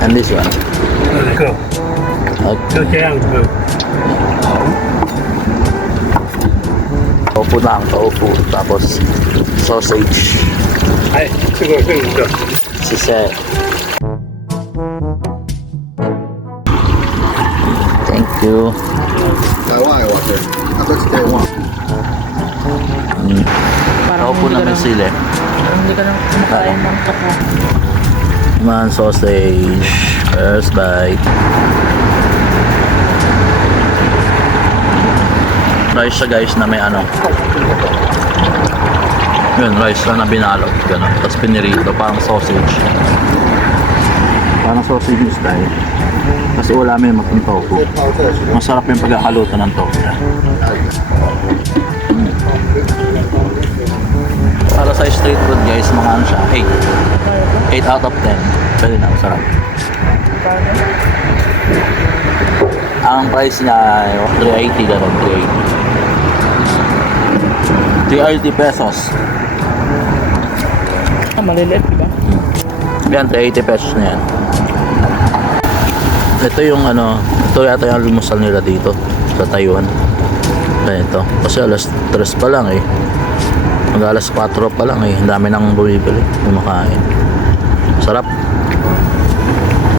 And this one. 这个 Okay. 就这样子。 Tofu lang, tofu. Tapos sausage. 哎，这个是你的。 Si Sir. Thank you. 台湾嘅話嘅，啊，都係台灣。 Tofu na may sili. Hindi ka nang kumakain ng tofu. Man sausage. First bite. Rice siya guys na may ano. Yun, rice lang na binalot. Ganun. Tapos pinirito. Parang sausage. Parang sausage style. Kasi wala may matang tofu. Masarap yung pagkakaluto ng tofu. Para sa street food guys, mga ano siya, 8. 8 out of 10. Pwede na, masarap. Ang price niya, 380 gano'n, 380 pesos. Maliliit, di ba? Yan, 380 pesos na yan. Ito yung ano, ito yata yung almusal nila dito sa Taiwan. Ito, kasi alas 3 pa lang eh. Mag alas 4 pa lang eh. Ang dami nang bumibili, kumakain. Sarap.